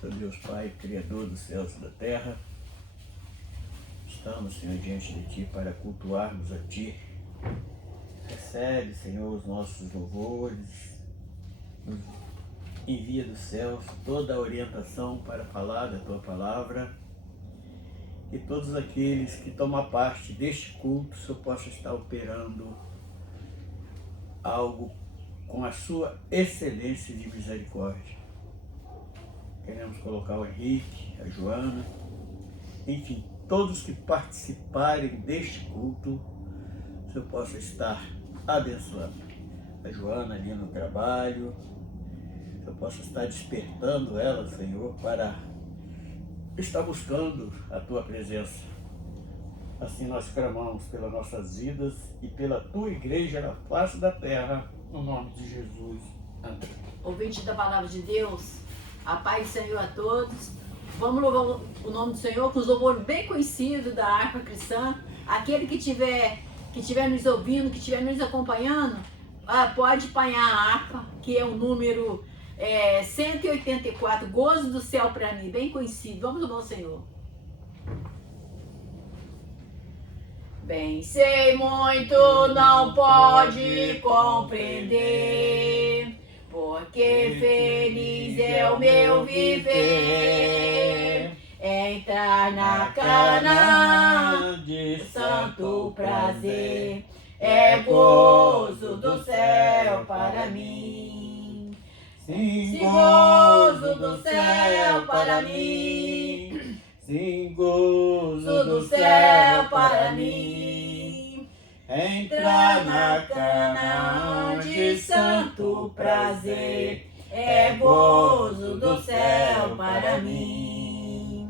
Santo Deus Pai, Criador dos céus e da terra, estamos, Senhor, diante de Ti para cultuarmos a Ti. Recebe, Senhor, os nossos louvores, nos envia dos céus toda a orientação para falar da Tua palavra, e todos aqueles que tomam parte deste culto, Senhor, possa estar operando algo com a Sua excelência de misericórdia. Queremos colocar o Henrique, a Joana, enfim, todos que participarem deste culto, o Senhor possa estar abençoando. A Joana ali no trabalho, o Senhor possa estar despertando ela, Senhor, para estar buscando a Tua presença. Assim nós clamamos pelas nossas vidas e pela Tua igreja na face da terra, no nome de Jesus. Amém. Ouvinte da palavra de Deus, a paz do Senhor a todos. Vamos louvar o nome do Senhor com os louvores bem conhecidos da harpa cristã. Aquele que tiver nos ouvindo, que estiver nos acompanhando, pode apanhar a harpa, que é o número 184, Gozo do Céu para mim, bem conhecido. Vamos louvar o Senhor. Bem sei muito, não pode compreender, porque feliz é o meu viver, entrar na cana de santo prazer, é gozo do céu para mim. Sim, gozo do céu para mim. Sim, gozo do céu para mim, entrar na cana de santo prazer, é gozo do céu para mim.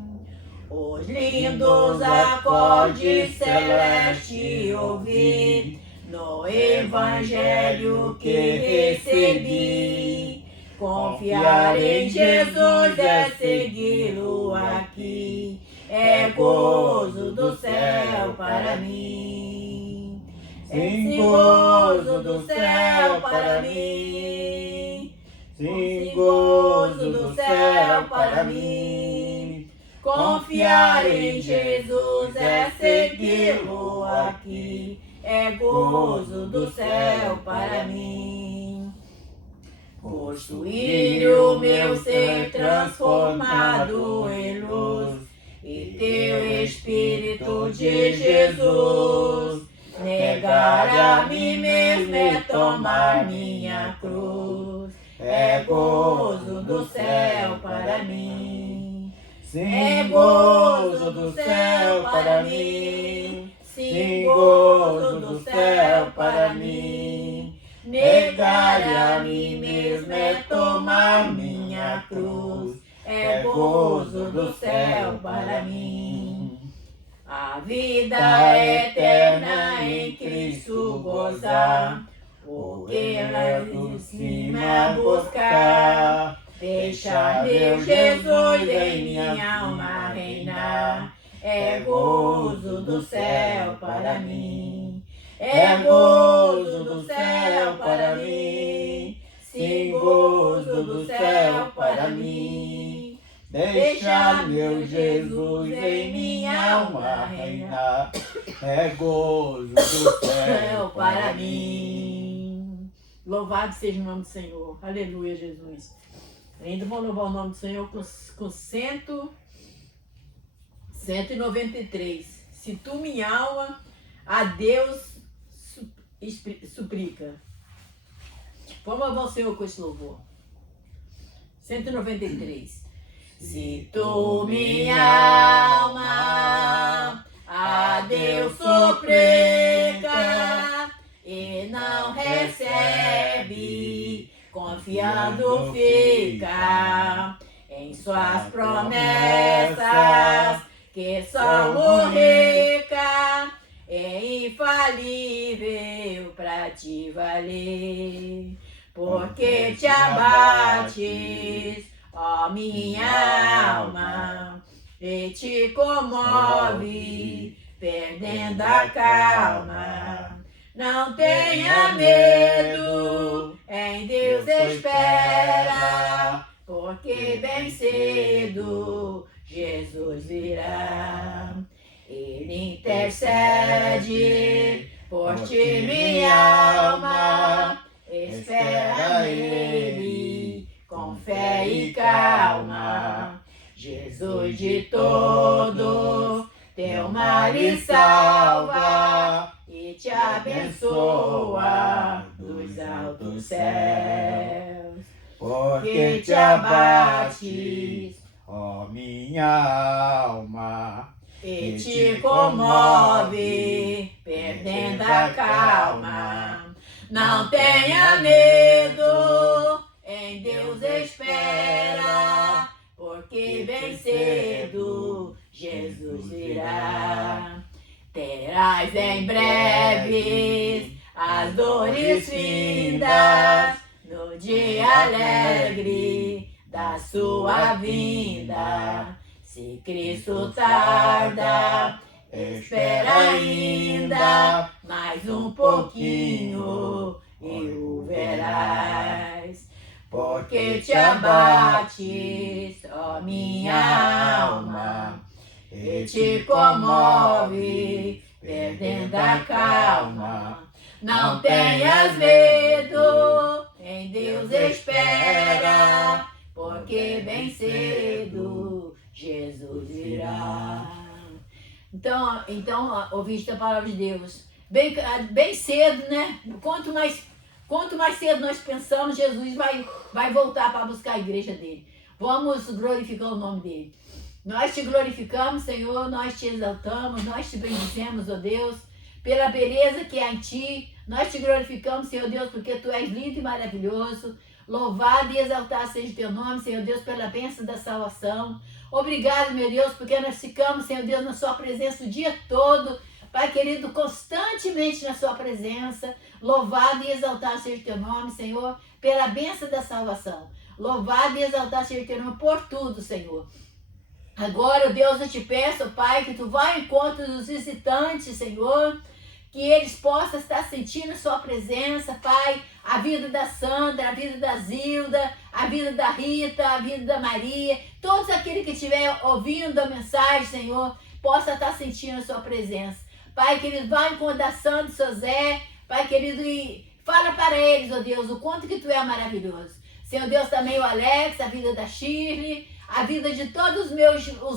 Os lindos acordes celestes ouvi no evangelho que recebi. Confiar em Jesus é segui-lo aqui, é gozo do céu para mim. Sim, gozo do céu para mim. Sim, gozo do céu para mim. Confiar em Jesus é segui-lo aqui, é gozo do céu para mim. Possuir o meu ser transformado em luz e teu Espírito de Jesus. Negar a mim mesmo é tomar minha cruz, é gozo do céu para mim. É gozo do céu para mim. Sim, gozo do céu para mim. Negar a mim mesmo é tomar minha cruz, é gozo do céu para mim. A vida eterna em Cristo gozar, o que lá de cima buscar, deixar meu Jesus em minha alma reinar, é gozo do céu para mim. É gozo do céu para mim, sim, gozo do céu para mim. Deixar meu Jesus em minha alma reinar, é gozo do céu para mim. Louvado seja o nome do Senhor, aleluia, Jesus. Ainda vou louvar o nome do Senhor com 193. Se tu, minha alma, a Deus suplica. Vamos louvar o Senhor com esse louvor. 193. Se tu, minha alma, a Deus suplica e não recebe, confiado fica em suas promessas, que são ricas, é infalível pra te valer, porque te abates, ó minha alma, e te comove, perdendo a calma. Não tenha medo, em Deus espera, por porque bem cedo Jesus virá. Ele intercede por ti, minha alma, espera nele com fé e calma. Jesus de todo teu mal lhe salva e te abençoa dos altos céus. Porque te abates, ó minha alma, e te comove, perdendo a calma. Não tenha medo, em Deus espera, porque bem cedo Jesus virá. Terás em breve as dores findas, no dia alegre da sua vinda. Se Cristo tarda, espera ainda mais um pouquinho e o verás. Porque te abates, ó minha alma, e te comove, perdendo a calma. Não tenhas medo, em Deus espera, porque bem cedo Jesus virá. Então, ouviste a palavra de Deus. Bem cedo, né? Quanto mais cedo nós pensamos, Jesus vai voltar para buscar a igreja dele. Vamos glorificar o nome dele. Nós te glorificamos, Senhor, nós te exaltamos, nós te bendizemos, ó Deus, pela beleza que há em ti. Nós te glorificamos, Senhor Deus, porque tu és lindo e maravilhoso. Louvado e exaltado seja o teu nome, Senhor Deus, pela bênção da salvação. Obrigado, meu Deus, porque nós ficamos, Senhor Deus, na sua presença o dia todo. Pai querido, constantemente na sua presença. Louvado e exaltado seja o teu nome, Senhor, pela bênção da salvação. Louvado e exaltado seja o teu nome por tudo, Senhor. Agora, Deus, eu te peço, Pai, que tu vá ao encontro dos visitantes, Senhor, que eles possam estar sentindo a sua presença, Pai, a vida da Sandra, a vida da Zilda, a vida da Rita, a vida da Maria, todos aqueles que estiverem ouvindo a mensagem, Senhor, possam estar sentindo a sua presença. Pai, que eles vão ao encontro da Sandra e José, Pai querido, e fala para eles, ó Deus, o quanto que tu é maravilhoso. Senhor Deus, também o Alex, a vida da Shirley, a vida de todos os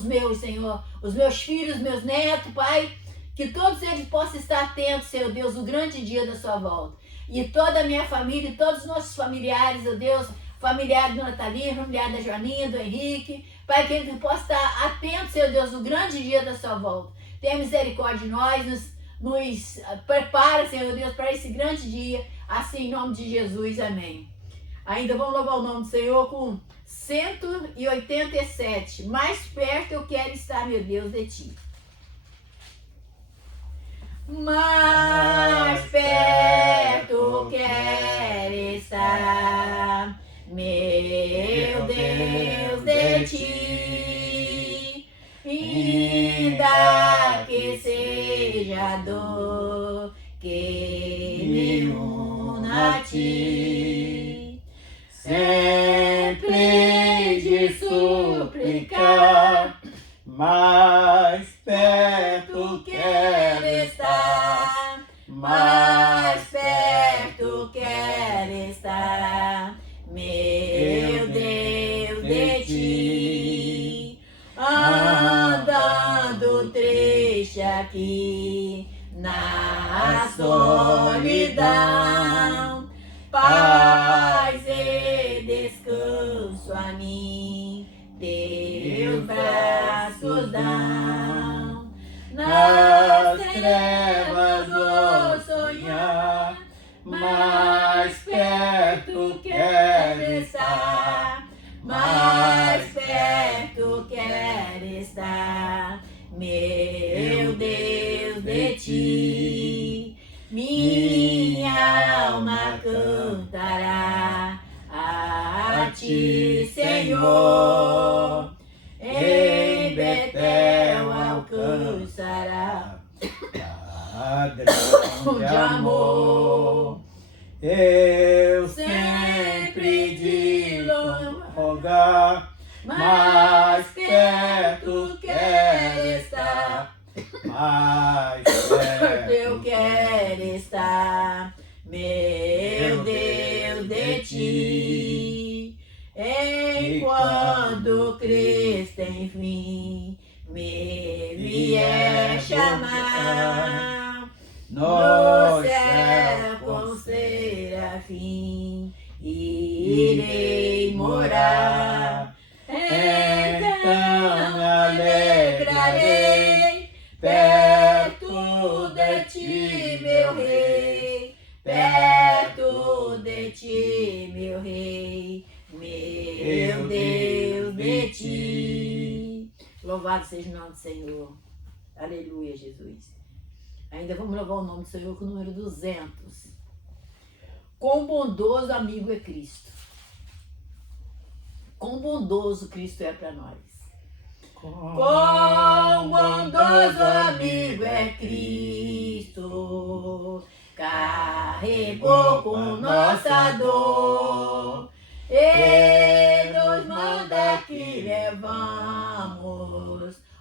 meus, Senhor, os meus filhos, meus netos, Pai, que todos eles possam estar atentos, Senhor Deus, o grande dia da sua volta. E toda a minha família, e todos os nossos familiares, ó Deus, familiares do Nathalie, familiar da Joaninha, do Henrique, Pai, que eles possam estar atentos, Senhor Deus, o grande dia da sua volta. Tenha misericórdia de nós, nos prepara, Senhor Deus, para esse grande dia, assim, em nome de Jesus, amém. Ainda vamos louvar o nome do Senhor com 187. Mais perto eu quero estar, meu Deus, de ti. Mais perto quero estar, meu Deus, de ti. Ainda que seja dor que me una a ti, sempre de suplicar, mais perto quero estar, mais perto quero estar, meu Deus, de ti. Andando triste aqui na solidão, paz e descanso a mim teus braços dão. Nas trevas vou sonhar, mais perto quero estar, mais perto quero estar, meu Deus, de ti. Minha alma cantará a ti, Senhor, em Betel alcançará de amor. Eu Sempre de lugar, mais perto quero estar, mais perto eu perto quero estar, meu Deus, de ti. Enquanto Cristo enfim me vier chamar, no céu com serafim irei morar. Então me alegrarei perto de ti, meu rei, perto de ti, meu rei, meu Deus, de ti. Louvado seja o nome do Senhor. Aleluia, Jesus. Ainda vamos louvar o nome do Senhor com o número 200. Quão bondoso amigo é Cristo. Quão bondoso Cristo é para nós. Quão bondoso amigo é Cristo. Carregou com nossa dor. E nos manda que levamos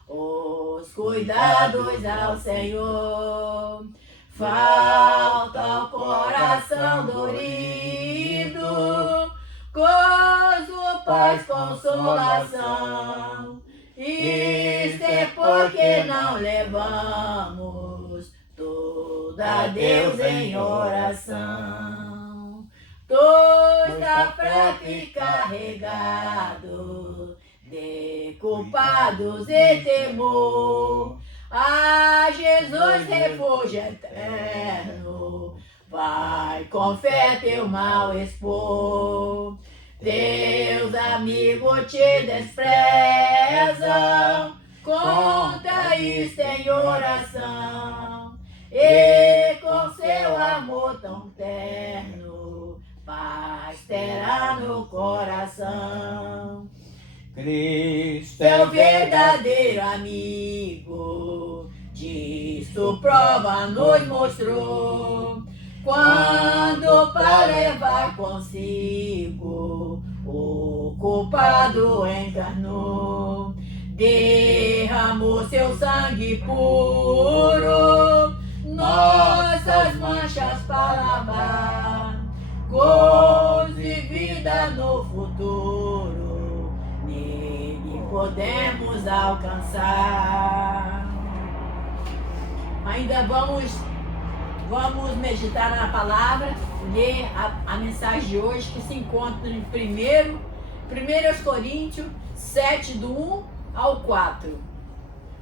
os cuidados ao Senhor. Falta o coração dorido, gozo, paz, consolação. Isto é porque não levamos toda Deus em oração. Tu está fraco e carregado de culpados e temor. Ah, Jesus, refúgio eterno, vai com fé teu mal expor. Teus amigos te desprezam, conta isto em oração. E com seu amor tão terno, paz terá no coração. Cristo Seu verdadeiro amigo, disso prova nos mostrou, quando para levar consigo o culpado encarnou, derramou seu sangue puro, nossas manchas para lavar, gozo e vida no futuro podemos alcançar. Ainda vamos meditar na palavra, ler a mensagem de hoje que se encontra em 1 Coríntios 7, do 1 ao 4.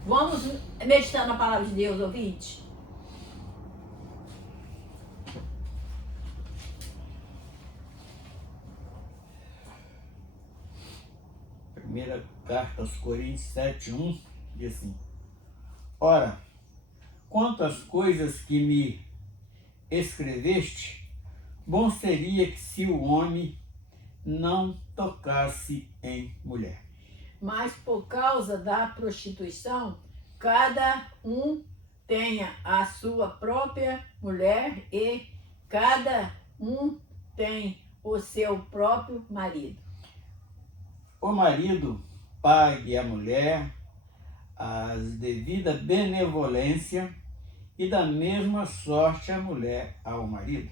Vamos meditar na palavra de Deus, ouvinte? Primeira carta aos Coríntios 7:1 diz assim: Ora, quanto às coisas que me escreveste, bom seria que se o homem não tocasse em mulher. Mas por causa da prostituição, cada um tenha a sua própria mulher e cada um tem o seu próprio marido. O marido pague à mulher as devida benevolência e da mesma sorte a mulher ao marido.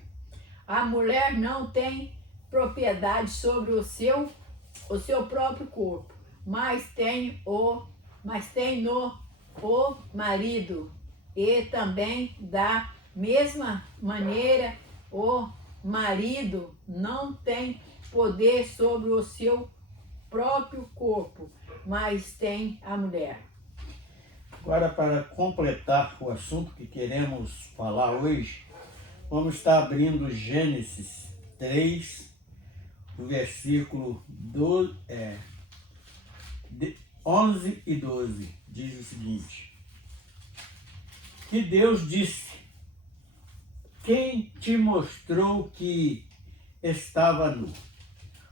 A mulher não tem propriedade sobre o seu próprio corpo, mas tem no o marido, e também da mesma maneira o marido não tem poder sobre o seu próprio corpo, mas tem a mulher. Agora, para completar o assunto que queremos falar hoje, vamos estar abrindo Gênesis 3, o versículo 11 e 12. Diz o seguinte: que Deus disse: quem te mostrou que estava nu?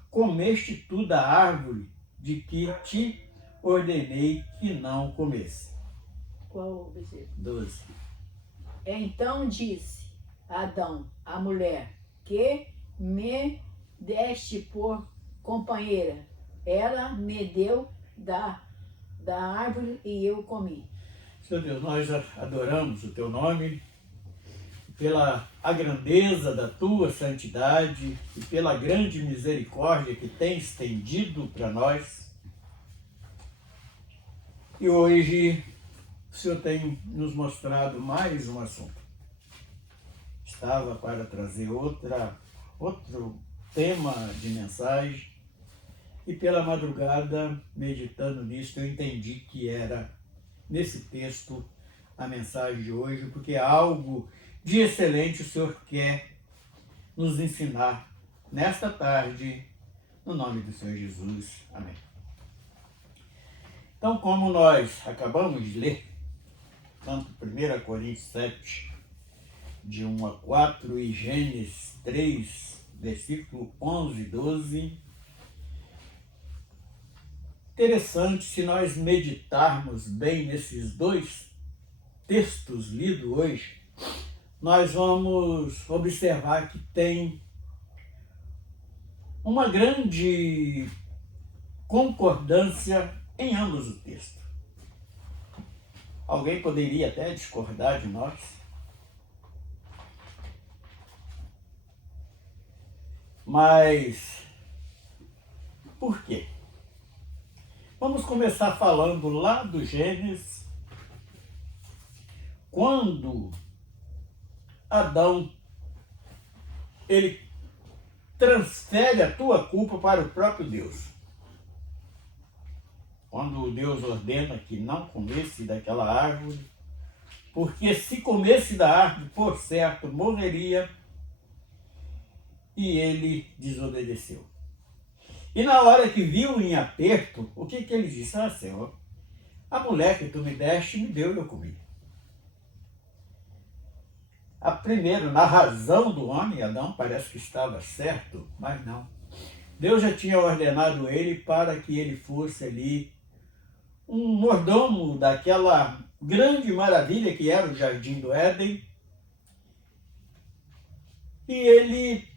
Comeste tu da árvore de que te ordenei que não comesse. Qual o versículo? 12. Então disse Adão à mulher: que me deste por companheira, ela me deu da árvore e eu comi. Senhor Deus, nós adoramos o teu nome pela a grandeza da tua santidade e pela grande misericórdia que tem estendido para nós. E hoje o Senhor tem nos mostrado mais um assunto. Estava para trazer outro tema de mensagem e pela madrugada, meditando nisso, eu entendi que era nesse texto a mensagem de hoje, porque é algo de excelente o Senhor quer nos ensinar nesta tarde, no nome do Senhor Jesus. Amém. Então, como nós acabamos de ler, tanto 1 Coríntios 7, de 1 a 4, e Gênesis 3, versículo 11 e 12, interessante se nós meditarmos bem nesses dois textos lidos hoje, nós vamos observar que tem uma grande concordância em ambos os textos. Alguém poderia até discordar de nós, mas por quê? Vamos começar falando lá do Gênesis, quando Adão ele transfere a tua culpa para o próprio Deus. Quando Deus ordena que não comesse daquela árvore, porque se comesse da árvore, por certo, morreria, e ele desobedeceu. E na hora que viu em aperto, o que ele disse? Ah, Senhor, a mulher que tu me deste, me deu e eu comi. Primeiro, na razão do homem, Adão parece que estava certo, mas não. Deus já tinha ordenado ele para que ele fosse ali um mordomo daquela grande maravilha que era o Jardim do Éden. E ele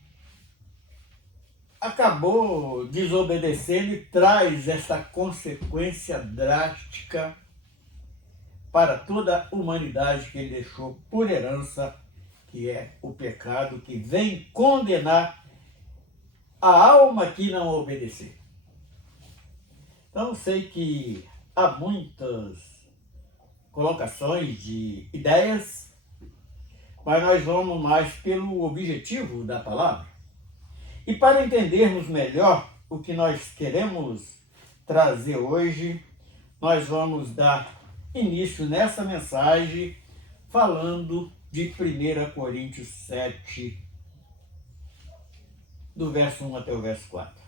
acabou desobedecendo e traz essa consequência drástica para toda a humanidade que ele deixou por herança, que é o pecado que vem condenar a alma que não obedecer. Então, sei que há muitas colocações de ideias, mas nós vamos mais pelo objetivo da palavra. E para entendermos melhor o que nós queremos trazer hoje, nós vamos dar início nessa mensagem falando de 1 Coríntios 7, do verso 1 até o verso 4.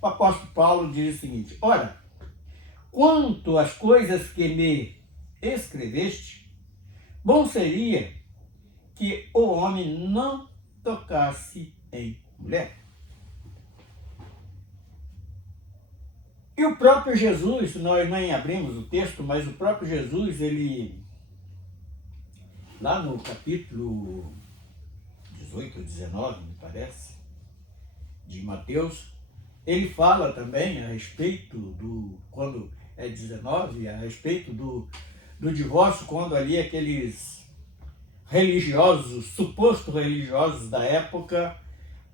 O apóstolo Paulo diz o seguinte: ora, quanto às coisas que me escreveste, bom seria que o homem não tocasse em mulher. E o próprio Jesus, nós nem abrimos o texto, mas o próprio Jesus, ele, lá no capítulo 18 ou 19, me parece, de Mateus, ele fala também a respeito do, quando é 19, a respeito do divórcio, quando ali aqueles religiosos, supostos religiosos da época,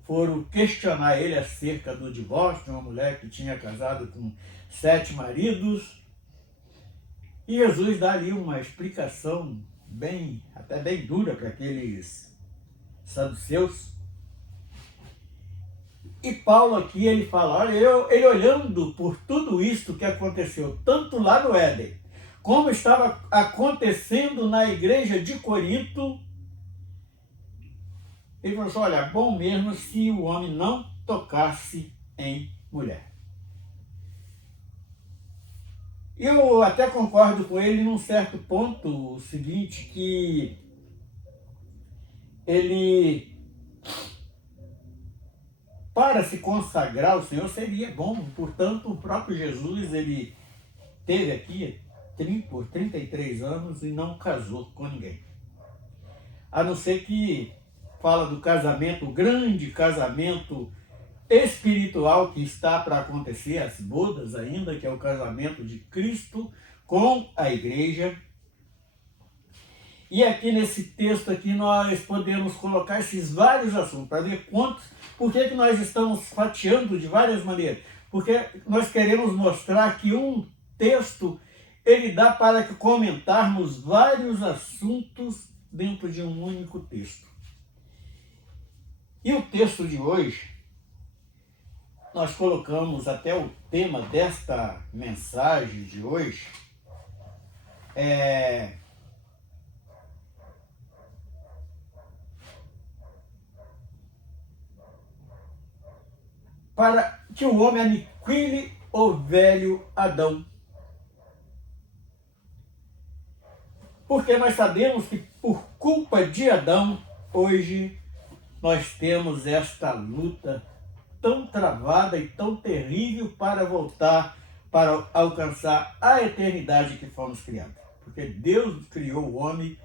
foram questionar ele acerca do divórcio de uma mulher que tinha casado com 7 maridos. E Jesus dá ali uma explicação até bem dura para aqueles saduceus. E Paulo aqui, ele fala, olha, ele olhando por tudo isso que aconteceu, tanto lá no Éden, como estava acontecendo na igreja de Corinto, ele falou assim, olha, bom mesmo se o homem não tocasse em mulher. Eu até concordo com ele num certo ponto, o seguinte, que ele, para se consagrar ao Senhor, seria bom. Portanto, o próprio Jesus, ele teve aqui por 33 anos e não casou com ninguém. A não ser que fala do casamento, o grande casamento espiritual que está para acontecer, as bodas ainda, que é o casamento de Cristo com a igreja. E aqui nesse texto aqui nós podemos colocar esses vários assuntos para ver quantos, por que nós estamos fatiando de várias maneiras. Porque nós queremos mostrar que um texto, ele dá para comentarmos vários assuntos dentro de um único texto. E o texto de hoje, nós colocamos até o tema desta mensagem de hoje, para que o homem aniquile o velho Adão. Porque nós sabemos que por culpa de Adão, hoje nós temos esta luta tão travada e tão terrível para voltar, para alcançar a eternidade que fomos criados. Porque Deus criou o homem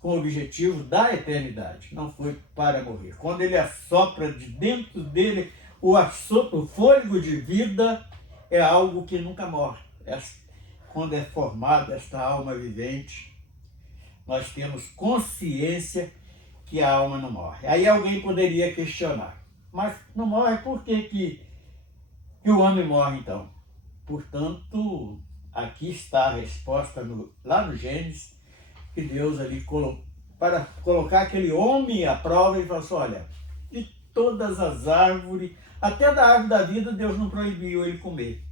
com o objetivo da eternidade, não foi para morrer. Quando ele assopra de dentro dele o fôlego de vida, é algo que nunca morre. Quando é formada esta alma vivente, nós temos consciência que a alma não morre. Aí alguém poderia questionar, mas não morre, por que o homem morre então? Portanto, aqui está a resposta lá no Gênesis, que Deus ali para colocar aquele homem à prova e falou assim, olha, de todas as árvores, até da árvore da vida, Deus não proibiu ele comer.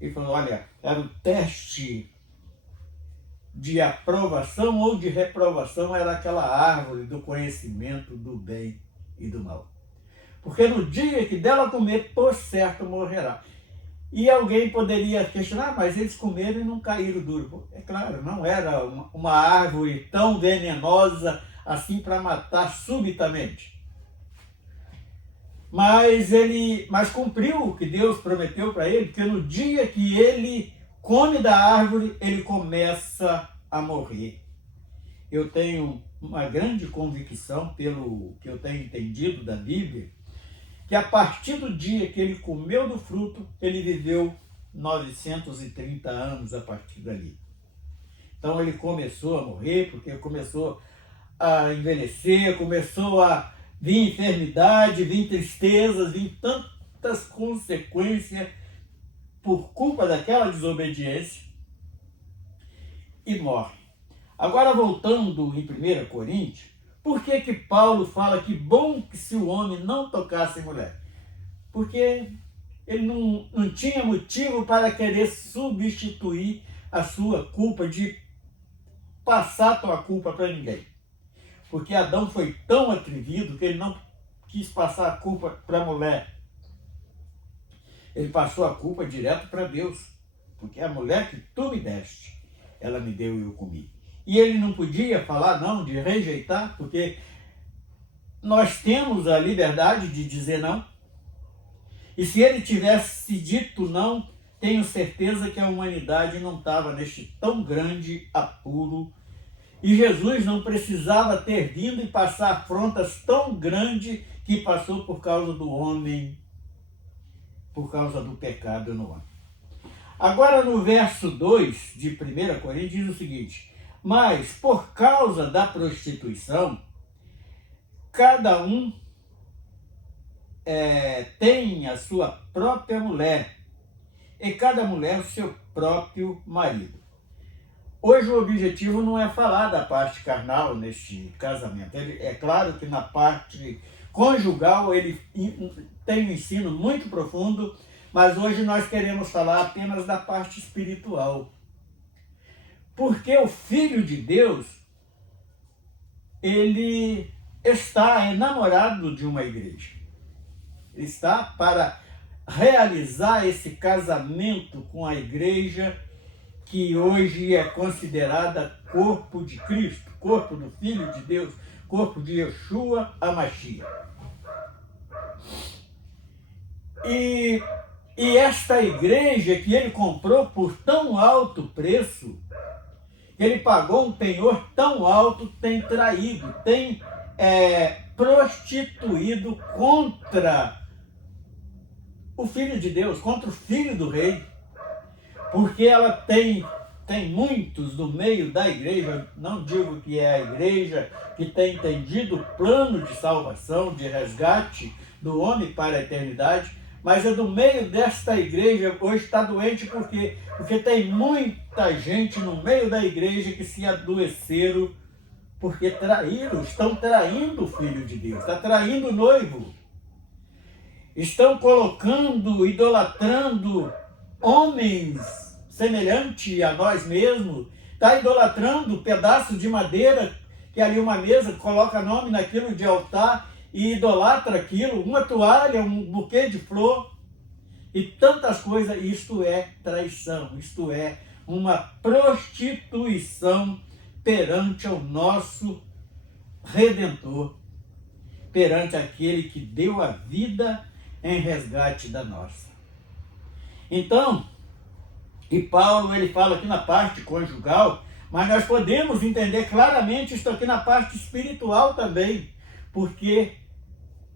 Ele falou, olha, era um teste de aprovação ou de reprovação, era aquela árvore do conhecimento do bem e do mal. Porque no dia que dela comer, por certo morrerá. E alguém poderia questionar, mas eles comeram e não caíram duro. É claro, não era uma árvore tão venenosa assim para matar subitamente. Mas cumpriu o que Deus prometeu para ele, porque no dia que ele come da árvore, ele começa a morrer. Eu tenho uma grande convicção, pelo que eu tenho entendido da Bíblia, que a partir do dia que ele comeu do fruto, ele viveu 930 anos a partir dali. Então ele começou a morrer, porque começou a envelhecer, começou a vir enfermidade, vir tristezas, vir tantas consequências por culpa daquela desobediência, e morre. Agora, voltando em 1 Coríntios, por que Paulo fala que bom que se o homem não tocasse mulher? Porque ele não tinha motivo para querer substituir a sua culpa, de passar a tua culpa para ninguém. Porque Adão foi tão atrevido que ele não quis passar a culpa para a mulher. Ele passou a culpa direto para Deus. Porque a mulher que tu me deste, ela me deu e eu comi. E ele não podia falar não, de rejeitar, porque nós temos a liberdade de dizer não. E se ele tivesse dito não, tenho certeza que a humanidade não estava neste tão grande apuro. E Jesus não precisava ter vindo e passar afrontas tão grandes que passou por causa do homem, por causa do pecado no homem. Agora no verso 2 de 1 Coríntios diz o seguinte: mas por causa da prostituição, cada um tem a sua própria mulher, e cada mulher o seu próprio marido. Hoje o objetivo não é falar da parte carnal neste casamento. É claro que na parte conjugal ele tem um ensino muito profundo, mas hoje nós queremos falar apenas da parte espiritual. Porque o Filho de Deus, ele está enamorado de uma igreja. Ele está para realizar esse casamento com a igreja, que hoje é considerada corpo de Cristo, corpo do Filho de Deus, corpo de Yeshua HaMashiach. E esta igreja que ele comprou por tão alto preço, ele pagou um penhor tão alto, tem traído, tem prostituído contra o Filho de Deus, contra o Filho do Rei, porque ela tem muitos no meio da igreja, não digo que é a igreja que tem entendido o plano de salvação, de resgate do homem para a eternidade, mas é do meio desta igreja hoje está doente porque tem muita gente no meio da igreja que se adoeceram porque estão traindo o Filho de Deus, está traindo o noivo, estão colocando, idolatrando homens semelhante a nós mesmos, está idolatrando pedaços de madeira, que ali uma mesa, coloca nome naquilo de altar e idolatra aquilo, uma toalha, um buquê de flor e tantas coisas. Isto é traição, isto é uma prostituição perante o nosso Redentor, perante aquele que deu a vida em resgate da nossa. Então, e Paulo ele fala aqui na parte conjugal, mas nós podemos entender claramente isso aqui na parte espiritual também, porque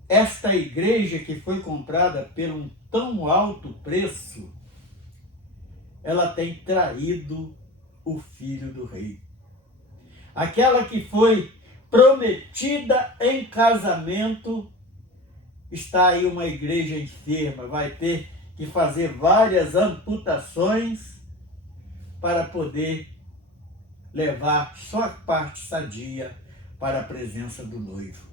esta igreja que foi comprada por um tão alto preço, ela tem traído o Filho do Rei. Aquela que foi prometida em casamento, está aí uma igreja enferma, vai ter que fazer várias amputações para poder levar só a parte sadia para a presença do noivo.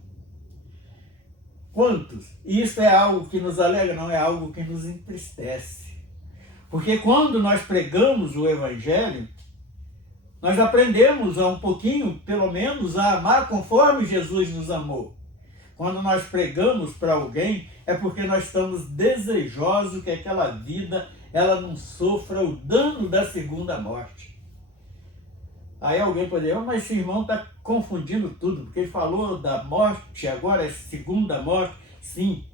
Quantos? Isso é algo que nos alegra, não é algo que nos entristece. Porque quando nós pregamos o Evangelho, nós aprendemos a um pouquinho, pelo menos, a amar conforme Jesus nos amou. Quando nós pregamos para alguém, é porque nós estamos desejosos que aquela vida ela não sofra o dano da segunda morte. Aí alguém pode dizer, mas esse irmão está confundindo tudo, porque ele falou da morte, agora é segunda morte. Sim,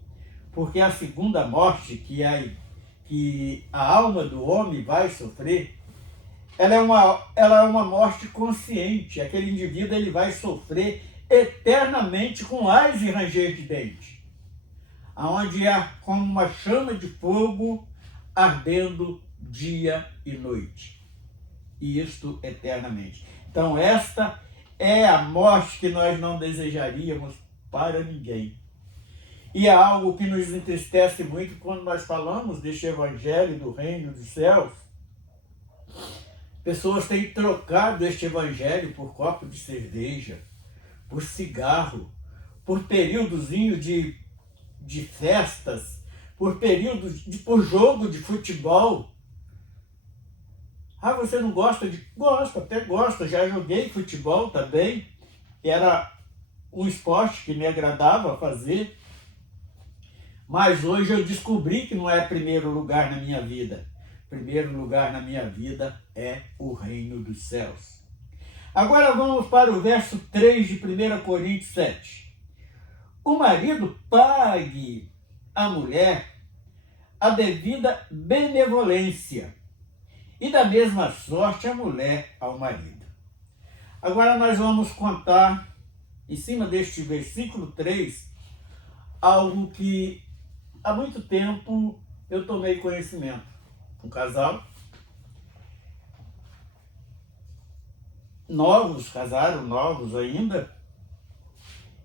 porque a segunda morte que a alma do homem vai sofrer, ela é uma morte consciente. Aquele indivíduo ele vai sofrer eternamente com ais e ranger de dente, aonde há como uma chama de fogo ardendo dia e noite, e isto eternamente. Então esta é a morte que nós não desejaríamos para ninguém, e é algo que nos entristece muito quando nós falamos deste evangelho do reino dos céus. Pessoas têm trocado este evangelho por copo de cerveja, por cigarro, por períodozinho de festas, por jogo de futebol. Ah, você não gosta de... Gosto, até gosto. Já joguei futebol também, que era um esporte que me agradava fazer. Mas hoje eu descobri que não é primeiro lugar na minha vida. Primeiro lugar na minha vida é o reino dos céus. Agora vamos para o verso 3 de 1 Coríntios 7. O marido pague à mulher a devida benevolência, e da mesma sorte a mulher ao marido. Agora nós vamos contar, em cima deste versículo 3, algo que há muito tempo eu tomei conhecimento. Um casal, casaram novos ainda,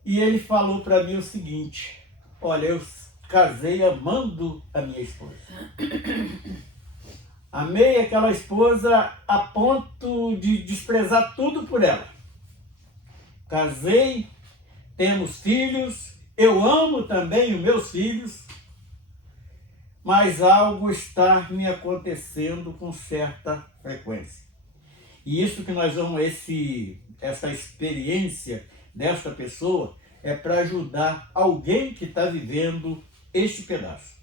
e ele falou para mim o seguinte: olha, eu casei amando a minha esposa. Amei aquela esposa a ponto de desprezar tudo por ela. Casei, temos filhos, eu amo também os meus filhos, mas algo está me acontecendo com certa frequência. E isso que nós vamos, essa experiência desta pessoa é para ajudar alguém que está vivendo este pedaço.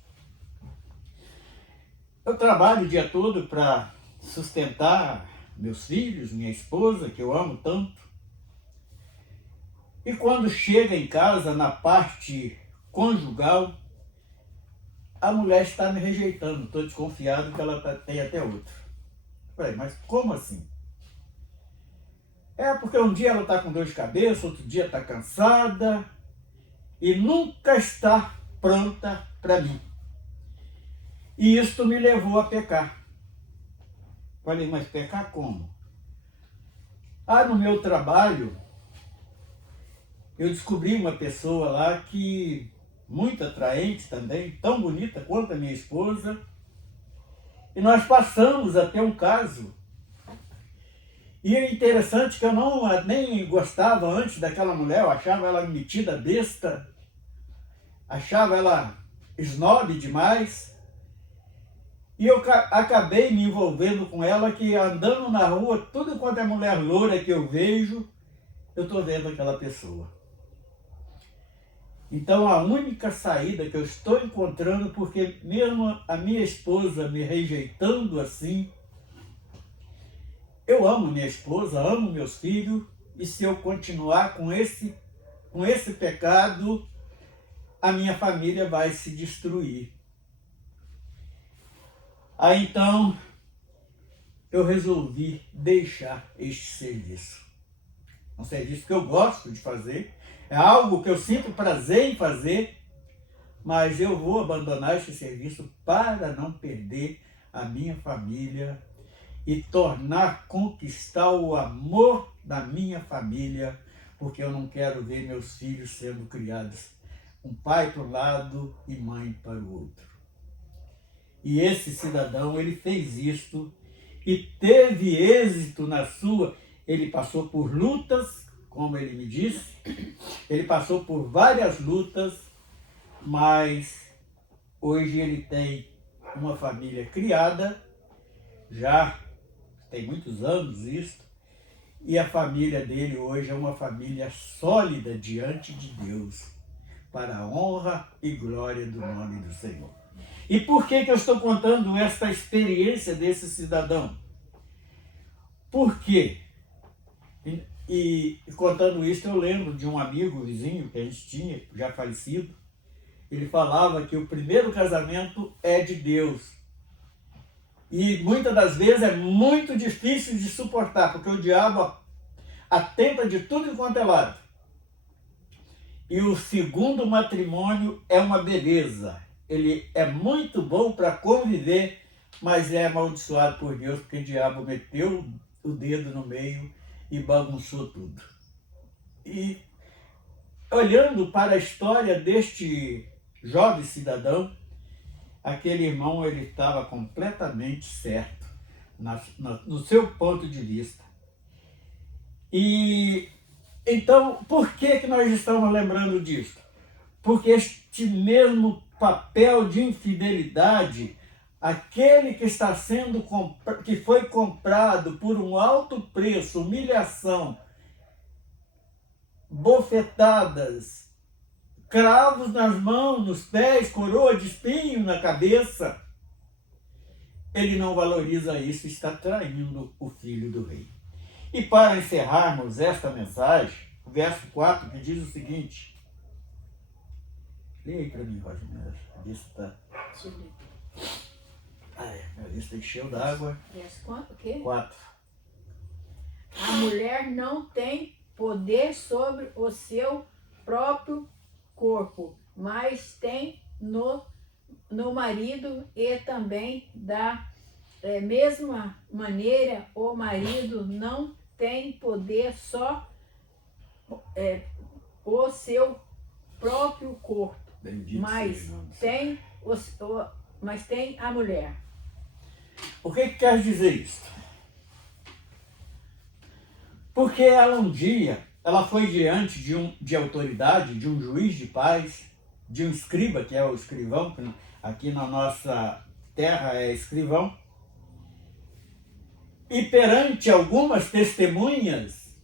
Eu trabalho o dia todo para sustentar meus filhos, minha esposa, que eu amo tanto. E quando chega em casa, na parte conjugal, a mulher está me rejeitando. Estou desconfiado que ela tem até outro. Falei, mas como assim? É porque um dia ela está com dor de cabeça, outro dia está cansada. e nunca está pronta para mim. E isto me levou a pecar. Falei, mas pecar como? No meu trabalho, eu descobri uma pessoa lá que, muito atraente também, tão bonita quanto a minha esposa, e nós passamos a ter um caso. E é interessante que eu nem gostava antes daquela mulher, eu achava ela metida besta, achava ela snob demais. E eu acabei me envolvendo com ela, que andando na rua, tudo quanto é mulher loura que eu vejo, eu estou vendo aquela pessoa. Então a única saída que eu estou encontrando, porque mesmo a minha esposa me rejeitando assim, eu amo minha esposa, amo meus filhos, e se eu continuar com esse pecado, a minha família vai se destruir. Aí então, eu resolvi deixar este serviço. Um serviço que eu gosto de fazer, é algo que eu sinto prazer em fazer, mas eu vou abandonar esse serviço para não perder a minha família e conquistar o amor da minha família, porque eu não quero ver meus filhos sendo criados, um pai para um lado e mãe para o outro. E esse cidadão, ele fez isto e teve êxito ele passou por lutas, como ele me disse, ele passou por várias lutas, mas hoje ele tem uma família criada, já tem muitos anos isso, e a família dele hoje é uma família sólida diante de Deus, para a honra e glória do nome do Senhor. E por que eu estou contando esta experiência desse cidadão? Por quê? E contando isso, eu lembro de um amigo vizinho que a gente tinha, já falecido. Ele falava que o primeiro casamento é de Deus. E muitas das vezes é muito difícil de suportar, porque o diabo atenta de tudo enquanto é lado. E o segundo matrimônio é uma beleza. Ele é muito bom para conviver, mas é amaldiçoado por Deus, porque o diabo meteu o dedo no meio e bagunçou tudo. E olhando para a história deste jovem cidadão, aquele irmão ele estava completamente certo no seu ponto de vista. E então, por que nós estamos lembrando disso? Porque este mesmo papel de infidelidade, aquele que foi comprado por um alto preço, humilhação, bofetadas, cravos nas mãos, nos pés, coroa de espinho na cabeça, ele não valoriza isso e está traindo o filho do rei. E para encerrarmos esta mensagem, o verso 4 que diz o seguinte. Leia aí para mim, Roger. A lista está... minha lista encheu d'água. Verso quanto? O quê? 4. A mulher não tem poder sobre o seu próprio corpo, mas tem no marido, e também da mesma maneira o marido não tem poder só o seu próprio corpo. Bendito Mas tem a mulher. O que quer dizer isso? Porque ela foi diante de autoridade, de um juiz de paz, de um escriba, que é o escrivão, que aqui na nossa terra é escrivão, e perante algumas testemunhas,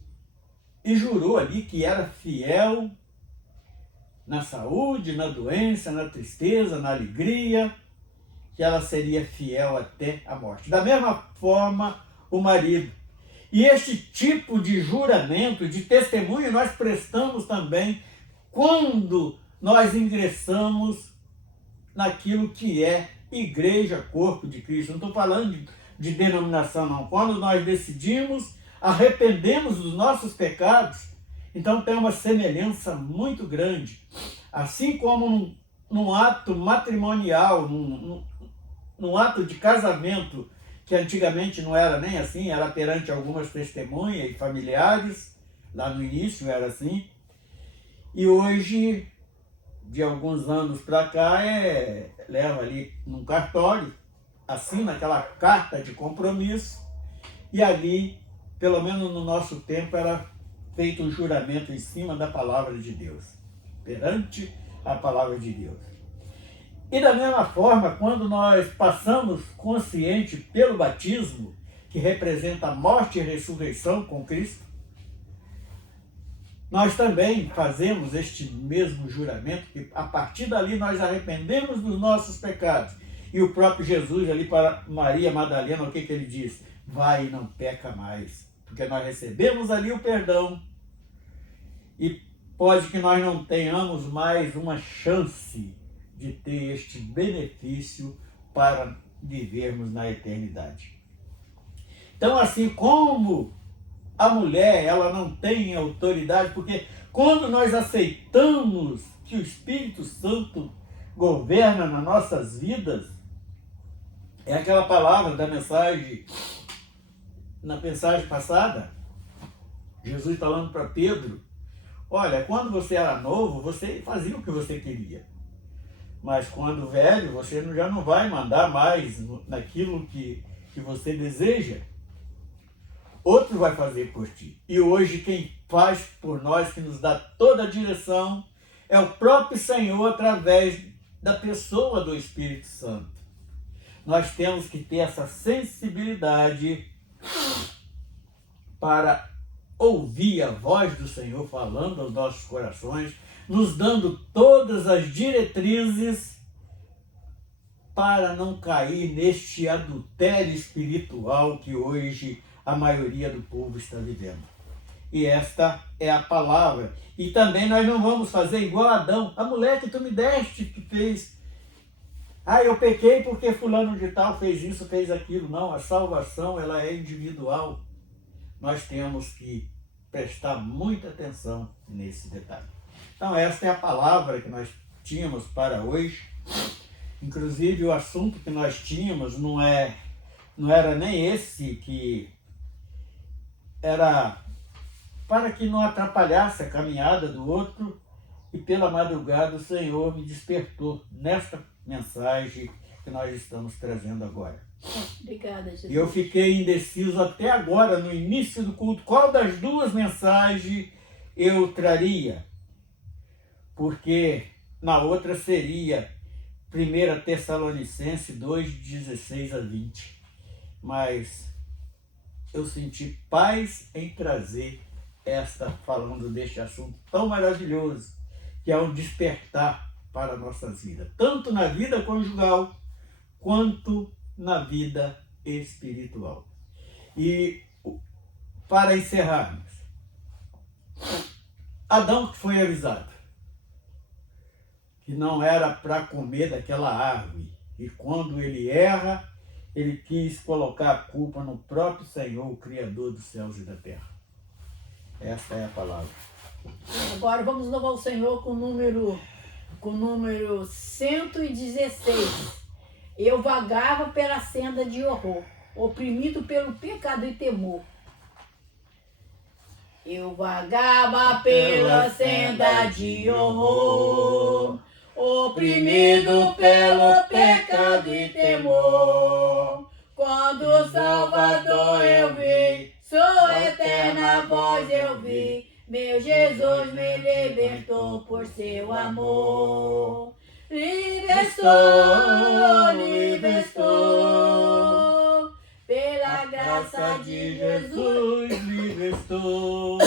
e jurou ali que era fiel na saúde, na doença, na tristeza, na alegria, que ela seria fiel até a morte. Da mesma forma, o marido. E este tipo de juramento, de testemunho, nós prestamos também quando nós ingressamos naquilo que é igreja, corpo de Cristo. Não estou falando de denominação, não. Quando nós decidimos, arrependemos dos nossos pecados, então tem uma semelhança muito grande. Assim como num ato matrimonial, num ato de casamento, que antigamente não era nem assim, era perante algumas testemunhas e familiares, lá no início era assim, e hoje, de alguns anos para cá, leva ali num cartório, assina aquela carta de compromisso, e ali, pelo menos no nosso tempo, era feito um juramento em cima da palavra de Deus, perante a palavra de Deus. E da mesma forma, quando nós passamos consciente pelo batismo, que representa a morte e ressurreição com Cristo, nós também fazemos este mesmo juramento, que a partir dali nós arrependemos dos nossos pecados. E o próprio Jesus ali para Maria Madalena, o que ele diz? Vai e não peca mais. Porque nós recebemos ali o perdão e pode que nós não tenhamos mais uma chance de ter este benefício para vivermos na eternidade. Então, assim como a mulher, ela não tem autoridade, porque quando nós aceitamos que o Espírito Santo governa nas nossas vidas, é aquela palavra da mensagem, na mensagem passada, Jesus falando para Pedro, olha, quando você era novo, você fazia o que você queria. Mas quando velho, você já não vai mandar mais naquilo que você deseja. Outro vai fazer por ti. E hoje quem faz por nós, que nos dá toda a direção, é o próprio Senhor através da pessoa do Espírito Santo. Nós temos que ter essa sensibilidade para ouvir a voz do Senhor falando aos nossos corações, nos dando todas as diretrizes para não cair neste adultério espiritual que hoje a maioria do povo está vivendo. E esta é a palavra. E também nós não vamos fazer igual a Adão. A mulher que tu me deste, que fez. Eu pequei porque fulano de tal fez isso, fez aquilo. Não, a salvação ela é individual. Nós temos que prestar muita atenção nesse detalhe. Então esta é a palavra que nós tínhamos para hoje. Inclusive o assunto que nós tínhamos não era nem esse, que era para que não atrapalhasse a caminhada do outro, e pela madrugada o Senhor me despertou nesta mensagem que nós estamos trazendo agora. Obrigada, Jesus. E eu fiquei indeciso até agora, no início do culto, qual das duas mensagens eu traria, porque na outra seria 1 Tessalonicenses 2, 16 a 20. Mas eu senti paz em trazer falando deste assunto tão maravilhoso, que é um despertar para a nossa vida, tanto na vida conjugal, quanto na vida espiritual. E para encerrarmos, Adão que foi avisado que não era para comer daquela árvore, e quando ele erra, ele quis colocar a culpa no próprio Senhor, o Criador dos céus e da terra. Esta é a palavra. Agora vamos louvar o Senhor com o número 116. Eu vagava pela senda de horror, oprimido pelo pecado e temor. Eu vagava pela senda de horror, oprimido pelo pecado e temor. Quando o Salvador eu vi, sua eterna voz eu vi, meu Jesus me libertou por seu amor. Livre estou, pela graça de Jesus. Livre estou,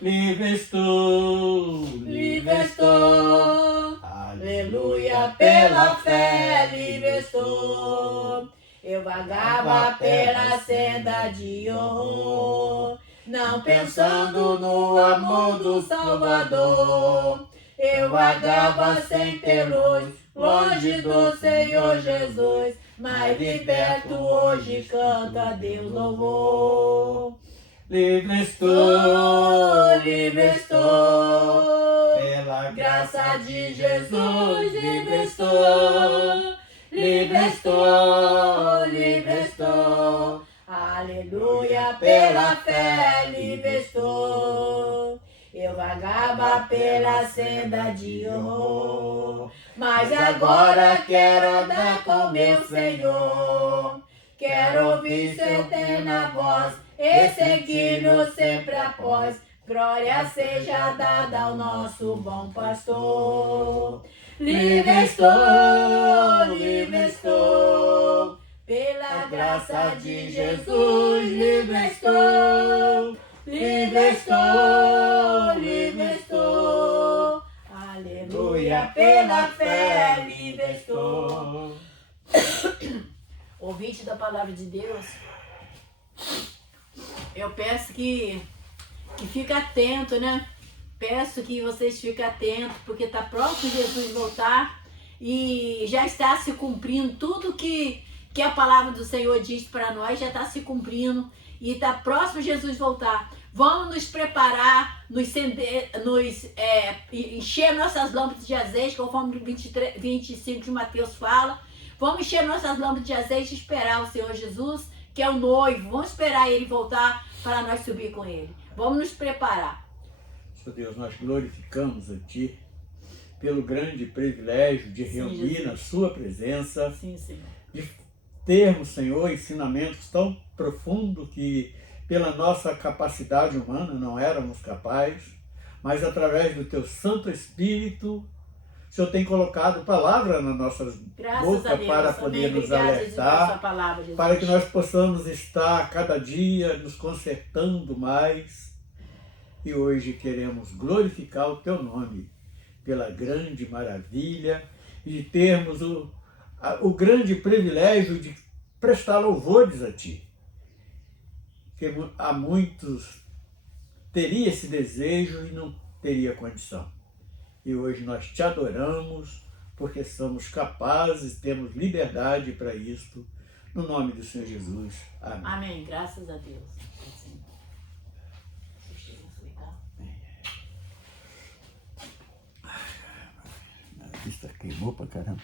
livre estou, Livre estou, aleluia, pela fé, livre estou. Eu vagava pela senda de horror, não pensando no amor do Salvador. Eu vagava sem ter luz, longe do Senhor Jesus, mas liberto hoje canta a Deus louvor. livre estou, livre estou. pela Graça de Jesus, livre estou. Livre estou, livre estou. Aleluia, pela fé, livre estou. Eu vagava pela senda de horror, mas agora quero andar com meu Senhor. Quero ouvir sua eterna voz e segui-lo sempre após. Glória seja dada ao nosso bom pastor. Livre estou, pela graça de Jesus, livre estou. Livre estou, livre estou. Aleluia, pela fé, livre estou. Ouvinte da palavra de Deus, eu peço que fique atento, né? Peço que vocês fiquem atentos, porque está próximo Jesus voltar e já está se cumprindo tudo que a palavra do Senhor diz para nós, já está se cumprindo e está próximo Jesus voltar. Vamos nos preparar, encher nossas lâmpadas de azeite, conforme o 25 de Mateus fala. Vamos encher nossas lâmpadas de azeite e esperar o Senhor Jesus, que é o noivo. Vamos esperar Ele voltar para nós subir com Ele. Vamos nos preparar. Senhor Deus, nós glorificamos a Ti pelo grande privilégio de reunir Jesus. na Sua presença, Sim, Senhor. de termos, Senhor, ensinamentos tão profundos que pela nossa capacidade humana não éramos capazes, mas através do Teu Santo Espírito, o Senhor tem colocado palavra nas nossas bocas para poder nos alertar, para que nós possamos estar cada dia nos consertando mais. E hoje queremos glorificar o Teu nome pela grande maravilha e de termos o grande privilégio de prestar louvores a Ti. Que há muitos teria esse desejo e não teria condição. E hoje nós Te adoramos porque somos capazes, temos liberdade para isto. No nome do Senhor Jesus. Amém. Amém. Graças a Deus. A vista queimou pra caramba.